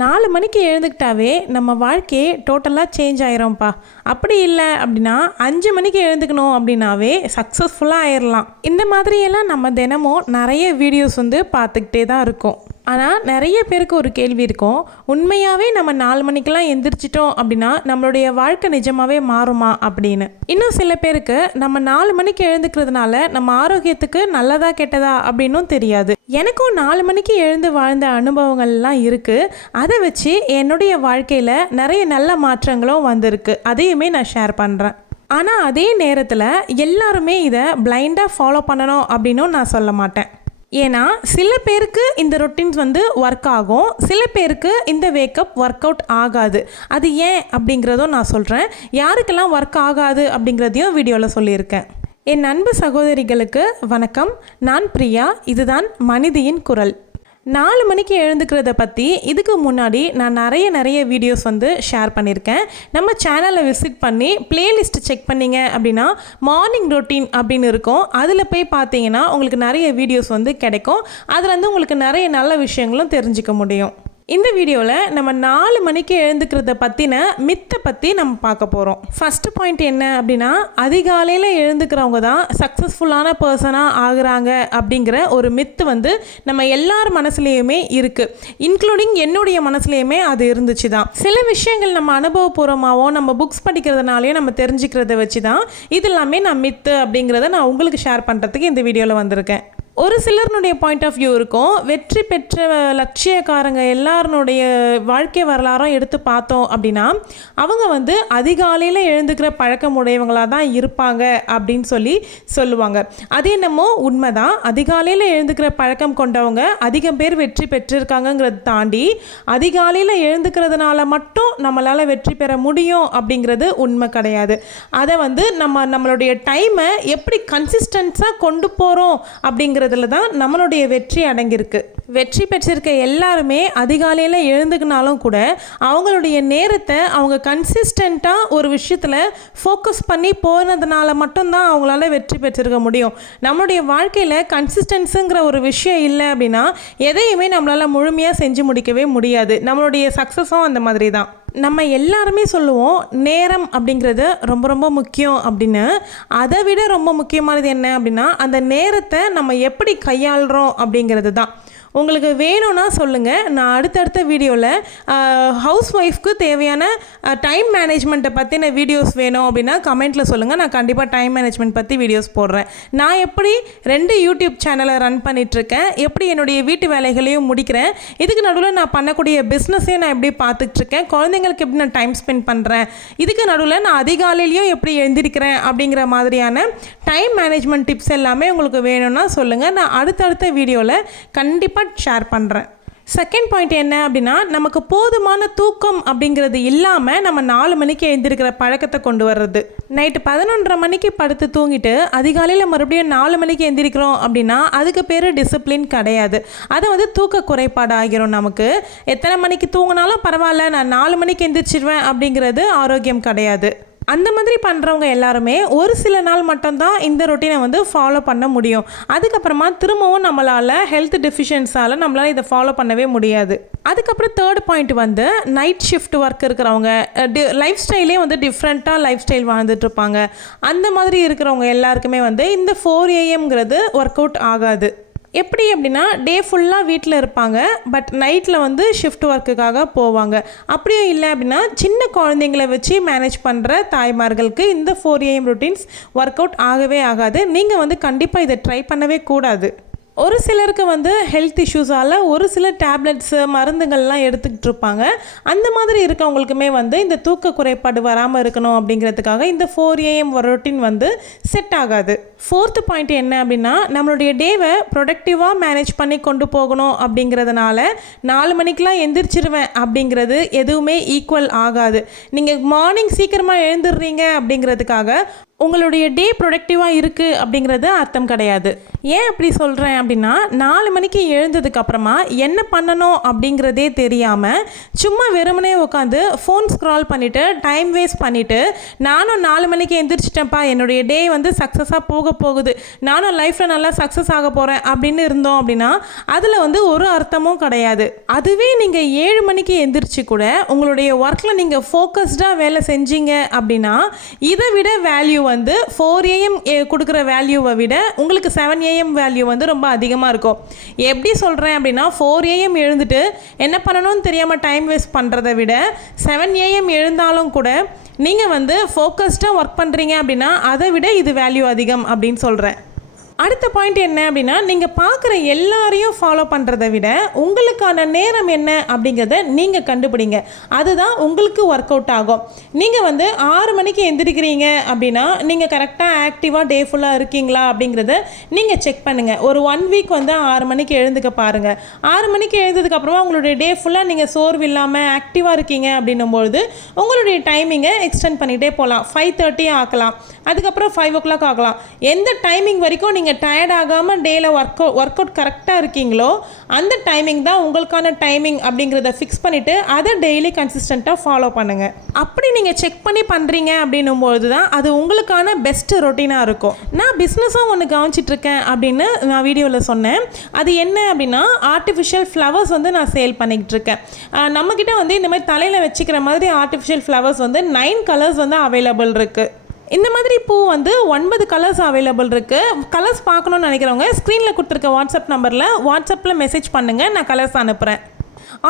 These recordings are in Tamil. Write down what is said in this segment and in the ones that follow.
4 மணிக்கு எழுந்துக்கிட்டாவே நம்ம வாழ்க்கையே டோட்டலாக சேஞ்ச் ஆயிரும்ப்பா. அப்படி இல்லை அப்படின்னா 5 மணிக்கு எழுந்துக்கணும் அப்படின்னாவே சக்ஸஸ்ஃபுல்லாக ஆயிடலாம். இந்த மாதிரியெல்லாம் நம்ம தினமும் நிறைய வீடியோஸ் பார்த்துக்கிட்டே தான் இருக்கோம். ஆனால் நிறைய பேருக்கு ஒரு கேள்வி இருக்கும், உண்மையாகவே நம்ம 4 மணிக்கெல்லாம் எந்திரிச்சிட்டோம் அப்படின்னா நம்மளுடைய வாழ்க்கை நிஜமாகவே மாறுமா அப்படின்னு. இன்னும் சில பேருக்கு நம்ம 4 மணிக்கு எழுந்துக்கிறதுனால நம்ம ஆரோக்கியத்துக்கு நல்லதா கெட்டதா அப்படின்னும் தெரியாது. எனக்கும் 4 மணிக்கு எழுந்து வாழ்ந்த அனுபவங்கள்லாம் இருக்குது. அதை வச்சு என்னுடைய வாழ்க்கையில் நிறைய நல்ல மாற்றங்களும் வந்திருக்கு. அதையுமே நான் ஷேர் பண்ணுறேன். ஆனால் அதே நேரத்தில் எல்லாருமே இதை பிளைண்டாக ஃபாலோ பண்ணணும் அப்படின்னும் நான் சொல்ல மாட்டேன். ஏன்னா சில பேருக்கு இந்த ரொட்டீன்ஸ் ஒர்க் ஆகும், சில பேருக்கு இந்த வேக்கப் ஒர்க் அவுட் ஆகாது. அது ஏன் அப்படிங்கிறதும் நான் சொல்கிறேன். யாருக்கெல்லாம் ஒர்க் ஆகாது அப்படிங்கிறதையும் வீடியோவில் சொல்லியிருக்கேன். என் அன்பு சகோதரிகளுக்கு வணக்கம். நான் பிரியா. இதுதான் மனிதியின் குரல். 4 மணிக்கு எழுந்துக்கிறத பற்றி இதுக்கு முன்னாடி நான் நிறைய வீடியோஸ் ஷேர் பண்ணியிருக்கேன். நம்ம சேனலை விசிட் பண்ணி பிளேலிஸ்ட் செக் பண்ணிங்க அப்படின்னா மார்னிங் ரொட்டீன் அப்படின்னு இருக்கும். அதில் போய் பார்த்தீங்கன்னா உங்களுக்கு நிறைய வீடியோஸ் கிடைக்கும். அதில் உங்களுக்கு நிறைய நல்ல விஷயங்களும் தெரிஞ்சிக்க முடியும். இந்த வீடியோவில் நம்ம 4 மணிக்கு எழுந்துக்கிறத பற்றின மித்தை பற்றி நம்ம பார்க்க போகிறோம். ஃபஸ்ட்டு பாயிண்ட் என்ன அப்படின்னா, அதிகாலையில் எழுந்துக்கிறவங்க தான் சக்ஸஸ்ஃபுல்லான பர்சனாக ஆகுறாங்க அப்படிங்கிற ஒரு மித்து நம்ம எல்லார் மனசுலேயுமே இருக்குது. இன்க்ளூடிங் என்னுடைய மனசுலேயுமே அது இருந்துச்சு தான். சில விஷயங்கள் நம்ம அனுபவபூர்வமாகவும் நம்ம புக்ஸ் படிக்கிறதுனாலையும் நம்ம தெரிஞ்சுக்கிறத வச்சு தான் இது எல்லாமே நான் மித்து அப்படிங்கிறத நான் உங்களுக்கு ஷேர் பண்ணுறதுக்கு இந்த வீடியோவில் வந்திருக்கேன். ஒரு சிலருடைய பாயிண்ட் ஆஃப் வியூ இருக்கும். வெற்றி பெற்ற லட்சியக்காரங்க எல்லாருடைய வாழ்க்கை வரலாறும் எடுத்து பார்த்தோம் அப்படின்னா அவங்க அதிகாலையில் எழுந்துக்கிற பழக்கம் உடையவங்களாக தான் இருப்பாங்க அப்படின்னு சொல்லுவாங்க. அது என்னமோ உண்மைதான். அதிகாலையில் எழுந்துக்கிற பழக்கம் கொண்டவங்க அதிகம் பேர் வெற்றி பெற்றிருக்காங்கங்கிறத தாண்டி அதிகாலையில் எழுந்துக்கிறதுனால மட்டும் நம்மளால் வெற்றி பெற முடியும் அப்படிங்கிறது உண்மை கிடையாது. அதை நம்மளுடைய டைமை எப்படி கன்சிஸ்டன்ஸாக கொண்டு போகிறோம் அப்படிங்கிறது தான் நம்மளுடைய வெற்றி அடங்கியிருக்கு. வெற்றி பெற்றிருக்க எல்லாருமே அதிகாலையில் எழுந்துக்கினாலும் கூட அவங்களுடைய நேரத்தை அவங்க கன்சிஸ்டண்ட்டாக ஒரு விஷயத்தில் ஃபோக்கஸ் பண்ணி போனதுனால மட்டும்தான் அவங்களால வெற்றி பெற்றிருக்க முடியும். நம்மளுடைய வாழ்க்கையில் கன்சிஸ்டன்ஸுங்கிற ஒரு விஷயம் இல்லை அப்படின்னா எதையுமே நம்மளால் முழுமையாக செஞ்சு முடிக்கவே முடியாது. நம்மளுடைய சக்ஸஸும் அந்த மாதிரி தான். நம்ம எல்லாருமே சொல்லுவோம் நேரம் அப்படிங்கிறது ரொம்ப முக்கியம் அப்படின்னு. அதை விட ரொம்ப முக்கியமானது என்ன அப்படின்னா அந்த நேரத்தை நம்ம எப்படி கையாளுறோம் அப்படிங்கிறது தான். உங்களுக்கு வேணும்னா சொல்லுங்கள். நான் அடுத்தடுத்த வீடியோவில் ஹவுஸ் ஒய்ஃப்க்கு தேவையான டைம் மேனேஜ்மெண்ட்டை பற்றின வீடியோஸ் வேணும் அப்படின்னா கமெண்ட்டில் சொல்லுங்கள். நான் கண்டிப்பாக டைம் மேனேஜ்மெண்ட் பற்றி வீடியோஸ் போடுறேன். நான் எப்படி 2 யூடியூப் சேனலை ரன் பண்ணிகிட்ருக்கேன், எப்படி என்னுடைய வீட்டு வேலைகளையும் முடிக்கிறேன், இதுக்கு நடுவில் நான் பண்ணக்கூடிய பிஸ்னஸையும் நான் எப்படி பார்த்துட்ருக்கேன், குழந்தைங்களுக்கு எப்படி நான் டைம் ஸ்பெண்ட் பண்ணுறேன், இதுக்கு நடுவில் நான் அதிகாலையிலையும் எப்படி எழுந்திருக்கிறேன் அப்படிங்கிற மாதிரியான டைம் மேனேஜ்மெண்ட் டிப்ஸ் எல்லாமே உங்களுக்கு வேணும்னா சொல்லுங்கள். நான் அடுத்தடுத்த வீடியோவில் கண்டிப்பாக ஷேர் பண்ணுறேன். செகண்ட் பாயிண்ட் என்ன அப்படின்னா, நமக்கு போதுமான தூக்கம் அப்படிங்கிறது இல்லாமல் நம்ம 4 மணிக்கு எழுந்திருக்கிற பழக்கத்தை கொண்டு வர்றது. நைட்டு 11:30 மணிக்கு படுத்து தூங்கிட்டு அதிகாலையில் மறுபடியும் 4 மணிக்கு எழுந்திரிக்கிறோம் அப்படின்னா அதுக்கு பேர் டிசிப்ளின் கிடையாது. அது தூக்க குறைபாடு ஆகிரும். நமக்கு எத்தனை மணிக்கு தூங்கினாலும் பரவாயில்ல, நான் 4 மணிக்கு எழுந்திரிச்சிடுவேன் அப்படிங்கிறது ஆரோக்கியம் கிடையாது. அந்த மாதிரி பண்ணுறவங்க எல்லாருமே ஒரு சில நாள் மட்டும்தான் இந்த ரொட்டீனை ஃபாலோ பண்ண முடியும். அதுக்கப்புறமா திரும்பவும் நம்மளால் ஹெல்த் டெஃபிஷியன்ஸால் நம்மளால் இதை ஃபாலோ பண்ணவே முடியாது. அதுக்கப்புறம் third point night shift work இருக்கிறவங்க, லைஃப் ஸ்டைலே டிஃப்ரெண்ட்டாக லைஃப் ஸ்டைல் வாழ்ந்துட்டுருப்பாங்க. அந்த மாதிரி இருக்கிறவங்க எல்லாருக்குமே இந்த 4 AM ஒர்க் அவுட் ஆகாது. எப்படி அப்படின்னா டே ஃபுல்லாக வீட்டில் இருப்பாங்க, பட் நைட்டில் ஷிஃப்ட் ஒர்க்குக்காக போவாங்க. அப்படியும் இல்லை அப்படின்னா சின்ன குழந்தைங்கள வச்சு மேனேஜ் பண்ணுற தாய்மார்களுக்கு இந்த 4 AM ரொட்டீன்ஸ் ஒர்க் அவுட் ஆகவே ஆகாது. நீங்கள் கண்டிப்பாக இதை ட்ரை பண்ணவே கூடாது. ஒரு சிலருக்கு ஹெல்த் இஷ்யூஸால் ஒரு சில டேப்லெட்ஸு மருந்துகள்லாம் எடுத்துக்கிட்டு இருப்பாங்க. அந்த மாதிரி இருக்கவங்களுக்குமே இந்த தூக்க குறைபாடு வராமல் இருக்கணும் அப்படிங்கிறதுக்காக இந்த 4 AM ரொட்டீன் செட் ஆகாது. ஃபோர்த்து பாயிண்ட் என்ன அப்படின்னா, நம்மளுடைய டேவை ப்ரொடக்டிவாக மேனேஜ் பண்ணி கொண்டு போகணும் அப்படிங்கிறதுனால 4 மணிக்கெலாம் எந்திரிச்சிருவேன் அப்படிங்கிறது எதுவுமே ஈக்குவல் ஆகாது. நீங்கள் மார்னிங் சீக்கிரமாக எழுந்துடுறீங்க அப்படிங்கிறதுக்காக உங்களுடைய டே ப்ரொடக்டிவாக இருக்குது அப்படிங்கிறது அர்த்தம் கிடையாது. ஏன் அப்படி சொல்கிறேன் அப்படின்னா, 4 மணிக்கு எழுந்ததுக்கப்புறமா என்ன பண்ணணும் அப்படிங்கிறதே தெரியாமல் சும்மா வெறுமனே உட்காந்து ஃபோன் ஸ்க்ரால் பண்ணிவிட்டு டைம் வேஸ்ட் பண்ணிவிட்டு நானும் 4 மணிக்கு எழுந்திரிச்சிட்டேன்ப்பா, என்னுடைய டே வந்து சக்ஸஸாக போகுது, நானும் லைஃப்பில் நல்லா சக்ஸஸ் ஆக போகிறேன் அப்படின்னு இருந்தோம் அப்படின்னா அதில் வந்து ஒரு அர்த்தமும் கிடையாது. அதுவே நீங்கள் 7 மணிக்கு எழுந்திரிச்சு கூட உங்களுடைய ஒர்க்கில் நீங்கள் ஃபோக்கஸ்டாக வேலை செஞ்சீங்க அப்படின்னா இதை விட வேல்யூ வந்து 4 AM கொடுக்குற வேல்யூவை விட உங்களுக்கு 7 AM வேல்யூ வந்து ரொம்ப அதிகமாக இருக்கும். எப்படி சொல்கிறேன் அப்படின்னா, 4 AM எழுந்துட்டு என்ன பண்ணணும்னு தெரியாமல் டைம் வேஸ்ட் பண்ணுறதை விட 7 AM எழுந்தாலும் கூட நீங்கள் வந்து ஃபோக்கஸ்டாக ஒர்க் பண்ணுறீங்க அப்படின்னா அதை விட இது வேல்யூ அதிகம் அப்படின்னு சொல்கிறேன். அடுத்த பாயிண்ட் என்ன அப்படின்னா, நீங்கள் பார்க்குற எல்லாரையும் ஃபாலோ பண்ணுறதை விட உங்களுக்கான நேரம் என்ன அப்படிங்கிறத நீங்கள் கண்டுபிடிங்க. அதுதான் உங்களுக்கு ஒர்க் அவுட் ஆகும். நீங்கள் வந்து 6 மணிக்கு எந்திரிக்கிறீங்க அப்படின்னா நீங்கள் கரெக்டாக ஆக்டிவாக டே ஃபுல்லாக இருக்கீங்களா அப்படிங்கிறத நீங்கள் செக் பண்ணுங்கள். ஒரு 1 வீக் வந்து 6 மணிக்கு எழுந்துக்க பாருங்கள். 6 மணிக்கு எழுந்ததுக்கப்புறமா உங்களுடைய டே ஃபுல்லாக நீங்கள் சோர்வு இல்லாமல் ஆக்டிவாக இருக்கீங்க அப்படின்னும்பொழுது உங்களுடைய டைமிங்கை எக்ஸ்டெண்ட் பண்ணிகிட்டே போகலாம். 5:30 ஆக்கலாம், அதுக்கப்புறம் 5 o'clock ஆகலாம். எந்த டைமிங் வரைக்கும் நீங்கள் டயர்ட் ஆகாமல் டேயில் ஒர்க் அவுட் கரெக்டாக இருக்கீங்களோ அந்த டைமிங் தான் உங்களுக்கான டைமிங் அப்படிங்கிறத ஃபிக்ஸ் பண்ணிவிட்டு அதை டெய்லி கன்சிஸ்டண்ட்டாக ஃபாலோ பண்ணுங்கள். அப்படி நீங்கள் செக் பண்ணி பண்ணுறீங்க அப்படின்னும்போது தான் அது உங்களுக்கான பெஸ்ட்டு ரொட்டீனாக இருக்கும். நான் பிஸ்னஸும் ஒன்று கவனிச்சிட்ருக்கேன் அப்படின்னு நான் வீடியோவில் சொன்னேன். அது என்ன அப்படின்னா, ஆர்டிஃபிஷியல் ஃப்ளவர்ஸ் வந்து நான் சேல் பண்ணிக்கிட்டு இருக்கேன். நம்மக்கிட்ட வந்து இந்த மாதிரி தலையில் வச்சுக்கிற மாதிரி ஆர்டிஃபிஷியல் ஃப்ளவர்ஸ் வந்து 9 கலர்ஸ் வந்து அவைலபிள் இருக்குது. இந்த மாதிரி பூ வந்து 9 கலர்ஸ் அவைலபிள் இருக்குது. கலர்ஸ் பார்க்கணுன்னு நினைக்கிறவங்க ஸ்க்ரீனில் கொடுத்துருக்க வாட்ஸ்அப்பில் மெசேஜ் பண்ணுங்கள், நான் கலர்ஸ் அனுப்புகிறேன்.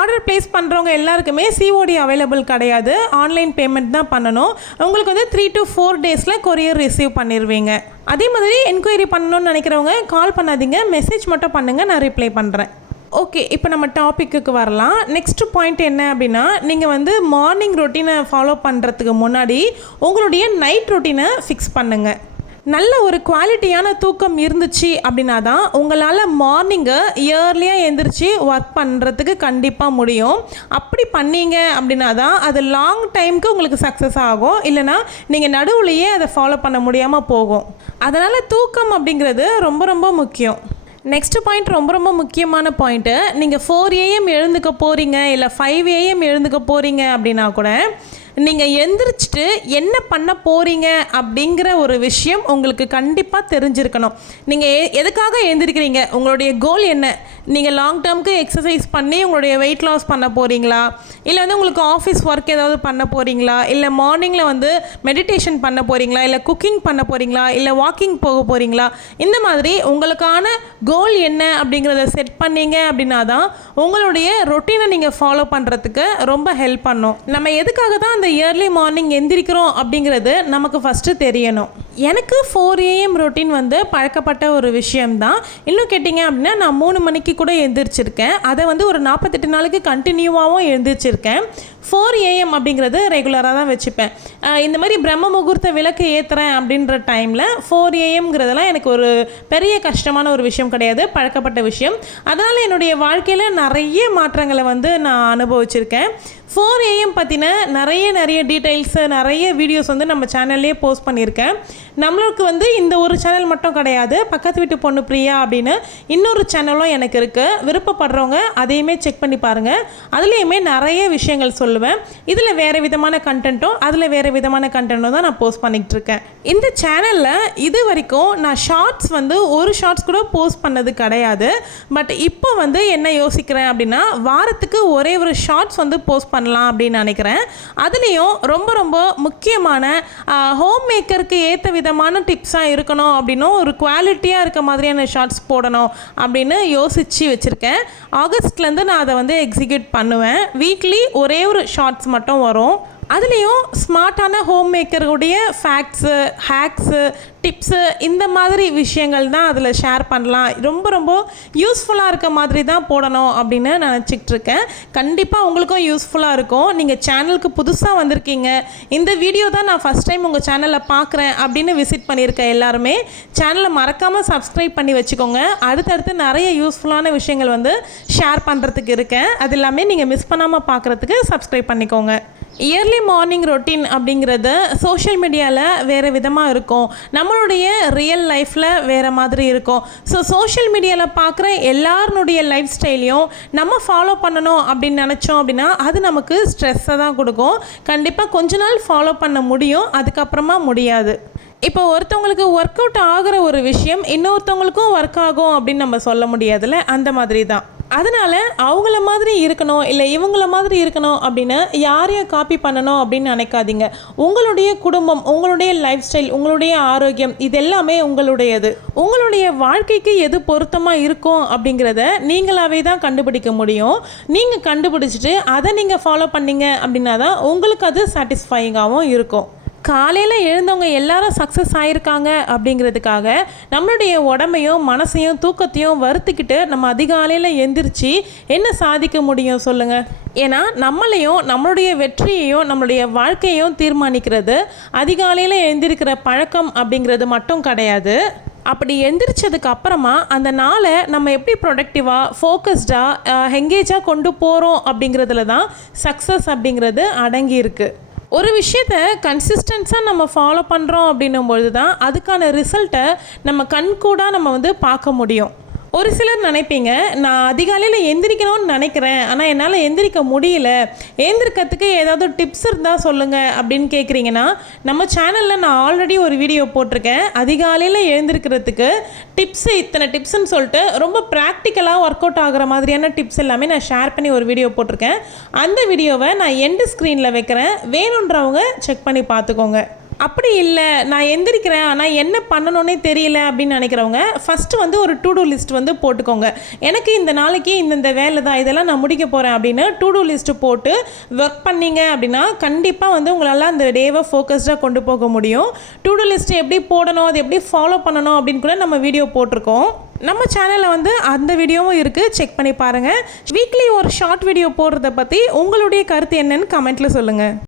ஆர்டர் ப்ளேஸ் பண்ணுறவங்க எல்லாருக்குமே COD அவைலபிள் கிடையாது, ஆன்லைன் பேமெண்ட் தான் பண்ணணும். உங்களுக்கு வந்து 3 to 4 டேஸில் கொரியர் ரிசீவ் பண்ணிடுவீங்க. அதே மாதிரி என்கொயரி பண்ணணும்னு நினைக்கிறவங்க கால் பண்ணாதீங்க, மெசேஜ் மட்டும் பண்ணுங்கள், நான் ரிப்ளை பண்ணுறேன். ஓகே, இப்போ நம்ம டாப்பிக்கு வரலாம். நெக்ஸ்ட் பாயிண்ட் என்ன அப்படின்னா, நீங்கள் வந்து மார்னிங் ரொட்டீனை ஃபாலோ பண்ணுறதுக்கு முன்னாடி உங்களுடைய நைட் ரொட்டீனை ஃபிக்ஸ் பண்ணுங்கள். நல்ல ஒரு குவாலிட்டியான தூக்கம் இருந்துச்சு அப்படின்னா தான் உங்களால் மார்னிங்கை இயர்லியாக எழுந்திரிச்சு ஒர்க் பண்ணுறதுக்கு கண்டிப்பாக முடியும். அப்படி பண்ணீங்க அப்படின்னா தான் அது லாங் டைமுக்கு உங்களுக்கு சக்ஸஸ் ஆகும், இல்லைனா நீங்கள் நடுவுலையே அதை ஃபாலோ பண்ண முடியாமல் போகும். அதனால் தூக்கம் அப்படிங்கிறது ரொம்ப ரொம்ப முக்கியம். நெக்ஸ்ட் பாயிண்ட் ரொம்ப முக்கியமான பாயிண்ட்டு. நீங்கள் 4 AM எழுந்துக்க போகிறீங்க இல்லை 5 AM எழுந்துக்க போகிறீங்க அப்படின்னா கூட நீங்கள் எந்திரிச்சிட்டு என்ன பண்ண போகிறீங்க அப்படிங்கிற ஒரு விஷயம் உங்களுக்கு கண்டிப்பாக தெரிஞ்சிருக்கணும். நீங்கள் எதுக்காக எழுந்திருக்கிறீங்க, உங்களுடைய கோல் என்ன? நீங்கள் லாங் டேர்முக்கு எக்ஸசைஸ் பண்ணி உங்களுடைய வெயிட் லாஸ் பண்ண போகிறீங்களா, இல்லை வந்து உங்களுக்கு ஆஃபீஸ் ஒர்க் ஏதாவது பண்ண போகிறீங்களா, இல்லை மார்னிங்கில் வந்து மெடிடேஷன் பண்ண போகிறீங்களா, இல்லை குக்கிங் பண்ண போகிறீங்களா, இல்லை வாக்கிங் போக போகிறீங்களா? இந்த மாதிரி உங்களுக்கான கோல் என்ன அப்படிங்கிறத செட் பண்ணீங்க அப்படின்னா தான் உங்களுடைய ரொட்டீனை நீங்கள் ஃபாலோ பண்ணுறதுக்கு ரொம்ப ஹெல்ப் பண்ணும். நம்ம எதுக்காக தான் அந்த இயர்லி மார்னிங் எந்திரிக்கிறோம் அப்படிங்கிறது நமக்கு ஃபஸ்ட்டு தெரியணும். எனக்கு 4 AM ரொட்டீன் வந்து பழக்கப்பட்ட ஒரு விஷயம்தான். இன்னும் கேட்டிங்க அப்படின்னா, நான் 3 மணிக்கு கூட எழுந்திரிச்சிருக்கேன். அதை வந்து ஒரு 48 நாளைக்கு கண்டினியூவாகவும் எழுந்திரிச்சிருக்கேன். 4 AM அப்படிங்கிறது ரெகுலராக தான் வச்சுப்பேன். இந்த மாதிரி பிரம்ம முகூர்த்த விளக்கு ஏற்றுறேன் அப்படின்ற டைமில் 4 AMங்கிறதெல்லாம் எனக்கு ஒரு பெரிய கஷ்டமான ஒரு விஷயம் கிடையாது, பழக்கப்பட்ட விஷயம். அதனால் என்னுடைய வாழ்க்கையில் நிறைய மாற்றங்களை வந்து நான் அனுபவிச்சிருக்கேன். 4 AM பற்றின நிறைய டீட்டெயில்ஸு, நிறைய வீடியோஸ் வந்து நம்ம சேனல்லே போஸ்ட் பண்ணியிருக்கேன். நம்மளுக்கு வந்து இந்த ஒரு சேனல் மட்டும் கிடையாது, பக்கத்து வீட்டு பொண்ணு பிரியா அப்படின்னு இன்னொரு சேனலும் எனக்கு இருக்குது. விருப்பப்படுறவங்க அதையுமே செக் பண்ணி பாருங்கள். அதுலேயுமே நிறைய விஷயங்கள் சொல்லுவேன். இதில் வேறு விதமான கண்டென்ட்டும் அதில் வேறு விதமான கண்டென்ட்டும் தான் நான் போஸ்ட் பண்ணிகிட்டு இருக்கேன். இந்த சேனலில் இது வரைக்கும் நான் ஷார்ட்ஸ் வந்து ஒரு ஷார்ட்ஸ் கூட போஸ்ட் பண்ணது கிடையாது. பட் இப்போ வந்து என்ன யோசிக்கிறேன் அப்படின்னா, வாரத்துக்கு ஒரே ஒரு ஷார்ட்ஸ் வந்து போஸ்ட் பண்ணலாம் அப்படின்னு நினைக்கிறேன். அதுலேயும் ரொம்ப முக்கியமான ஹோம் மேக்கருக்கு ஏற்ற விதமான டிப்ஸாக இருக்கணும் அப்படின்னும் ஒரு குவாலிட்டியாக இருக்க மாதிரியான ஷார்ட்ஸ் போடணும் அப்படின்னு யோசித்து வச்சுருக்கேன். ஆகஸ்ட்லேருந்து நான் அதை வந்து எக்ஸிக்யூட் பண்ணுவேன். வீக்லி ஒரே ஒரு ஷார்ட்ஸ் மட்டும் வரும். அதுலேயும் ஸ்மார்ட்டான ஹோம் மேக்கருடைய ஃபேக்ட்ஸு, ஹேக்ஸு, டிப்ஸு இந்த மாதிரி விஷயங்கள் தான் அதில் ஷேர் பண்ணலாம். ரொம்ப யூஸ்ஃபுல்லாக இருக்க மாதிரி தான் போடணும் அப்படின்னு நினச்சிக்கிட்டு இருக்கேன். கண்டிப்பாக உங்களுக்கும் யூஸ்ஃபுல்லாக இருக்கும். நீங்கள் சேனலுக்கு புதுசாக வந்திருக்கீங்க, இந்த வீடியோ தான் நான் ஃபஸ்ட் டைம் உங்கள் சேனலில் பார்க்குறேன் அப்படின்னு விசிட் பண்ணியிருக்கேன் எல்லாருமே சேனலை மறக்காமல் சப்ஸ்கிரைப் பண்ணி வச்சுக்கோங்க. அடுத்தடுத்து நிறைய யூஸ்ஃபுல்லான விஷயங்கள் வந்து ஷேர் பண்ணுறதுக்கு இருக்கேன். அது எல்லாமே நீங்கள் மிஸ் பண்ணாமல் பார்க்குறதுக்கு சப்ஸ்கிரைப் பண்ணிக்கோங்க. இயர்லி மார்னிங் ரொட்டீன் அப்படிங்கிறது சோஷியல் மீடியாவில் வேறு விதமாக இருக்கும், நம்மளுடைய ரியல் லைஃப்பில் வேறு மாதிரி இருக்கும். ஸோ சோஷியல் மீடியாவில் பார்க்குற எல்லாருடைய லைஃப் ஸ்டைலையும் நம்ம ஃபாலோ பண்ணணும் அப்படின்னு நினச்சோம் அப்படின்னா அது நமக்கு ஸ்ட்ரெஸ்ஸை தான் கொடுக்கும். கண்டிப்பாக கொஞ்ச நாள் ஃபாலோ பண்ண முடியும், அதுக்கப்புறமா முடியாது. இப்போ ஒருத்தவங்களுக்கு ஒர்க் அவுட் ஆகிற ஒரு விஷயம் இன்னொருத்தவங்களுக்கும் ஒர்க் ஆகும் அப்படின்னு நம்ம சொல்ல முடியாதுல்ல, அந்த மாதிரி தான். அதனால் அவங்கள மாதிரி இருக்கணும் இல்லை இவங்கள மாதிரி இருக்கணும் அப்படின்னு யாரையும் காப்பி பண்ணணும் அப்படின்னு நினைக்காதீங்க. உங்களுடைய குடும்பம், உங்களுடைய லைஃப் ஸ்டைல், உங்களுடைய ஆரோக்கியம் இது எல்லாமே உங்களுடையது. உங்களுடைய வாழ்க்கைக்கு எது பொருத்தமாக இருக்கும் அப்படிங்கிறத நீங்களாவே தான் கண்டுபிடிக்க முடியும். நீங்கள் கண்டுபிடிச்சிட்டு அதை நீங்கள் ஃபாலோ பண்ணீங்க அப்படின்னா தான் உங்களுக்கு அது சாட்டிஸ்ஃபையிங்காகவும் இருக்கும். காலையில் எழுந்தவங்க எல்லாரும் சக்ஸஸ் ஆகிருக்காங்க அப்படிங்கிறதுக்காக நம்மளுடைய உடம்பையும் மனசையும் தூக்கத்தையும் வருத்திக்கிட்டு நம்ம அதிகாலையில் எந்திரிச்சு என்ன சாதிக்க முடியும் சொல்லுங்கள்? ஏன்னா நம்மளையும் நம்மளுடைய வெற்றியையும் நம்மளுடைய வாழ்க்கையையும் தீர்மானிக்கிறது அதிகாலையில் எழுந்திருக்கிற பழக்கம் அப்படிங்கிறது மட்டும் கிடையாது. அப்படி எந்திரிச்சதுக்கு அப்புறமா அந்த நாளை நம்ம எப்படி ப்ரொடக்டிவாக, ஃபோக்கஸ்டாக, எங்கேஜாக கொண்டு போகிறோம் அப்படிங்கிறதுல தான் சக்ஸஸ் அப்படிங்கிறது அடங்கியிருக்கு. ஒரு விஷயத்தை கன்சிஸ்டன்ஸாக நம்ம ஃபாலோ பண்ணுறோம் அப்படின்னும்பொழுது தான் அதுக்கான ரிசல்ட்டை நம்ம கண்கூடாக நம்ம பார்க்க முடியும். ஒரு சிலர் நினைப்பீங்க, நான் அதிகாலையில் எந்திரிக்கணும்னு நினைக்கிறேன், ஆனால் என்னால் எந்திரிக்க முடியல, எழுந்திரிக்கிறதுக்கு ஏதாவது டிப்ஸ் இருந்தால் சொல்லுங்கள் அப்படின்னு கேட்குறீங்கன்னா, நம்ம சேனலில் நான் ஆல்ரெடி ஒரு வீடியோ போட்டிருக்கேன். அதிகாலையில் எழுந்திருக்கிறதுக்கு டிப்ஸு, இத்தனை டிப்ஸ்ன்னு சொல்லிட்டு ரொம்ப ப்ராக்டிக்கலாக ஒர்க் அவுட் ஆகிற மாதிரியான டிப்ஸ் எல்லாமே நான் ஷேர் பண்ணி ஒரு வீடியோ போட்டிருக்கேன். அந்த வீடியோவை நான் எண்டு ஸ்க்ரீனில் வைக்கிறேன், வேணுன்றவங்க செக் பண்ணி பார்த்துக்கோங்க. அப்படி இல்லை, நான் எந்திரிக்கிறேன் ஆனால் என்ன பண்ணணுன்னே தெரியல அப்படின்னு நினைக்கிறவங்க ஃபஸ்ட்டு ஒரு டு டூ லிஸ்ட் போட்டுக்கோங்க. எனக்கு இந்த நாளைக்கு இந்த வேலை தான், இதெல்லாம் நான் முடிக்க போகிறேன் அப்படின்னு டு டூ லிஸ்ட்டு போட்டு ஒர்க் பண்ணிங்க அப்படின்னா கண்டிப்பாக உங்களால் அந்த டேவை ஃபோக்கஸ்டாக கொண்டு போக முடியும். டு டூ லிஸ்ட்டு எப்படி போடணும், அது எப்படி ஃபாலோ பண்ணணும் அப்படின்னு கூட நம்ம வீடியோ போட்டிருக்கோம். நம்ம சேனலில் அந்த வீடியோவும் இருக்குது, செக் பண்ணி பாருங்கள். வீக்லி ஒரு ஷார்ட் வீடியோ போடுறத பற்றி உங்களுடைய கருத்து என்னன்னு கமெண்ட்டில் சொல்லுங்கள்.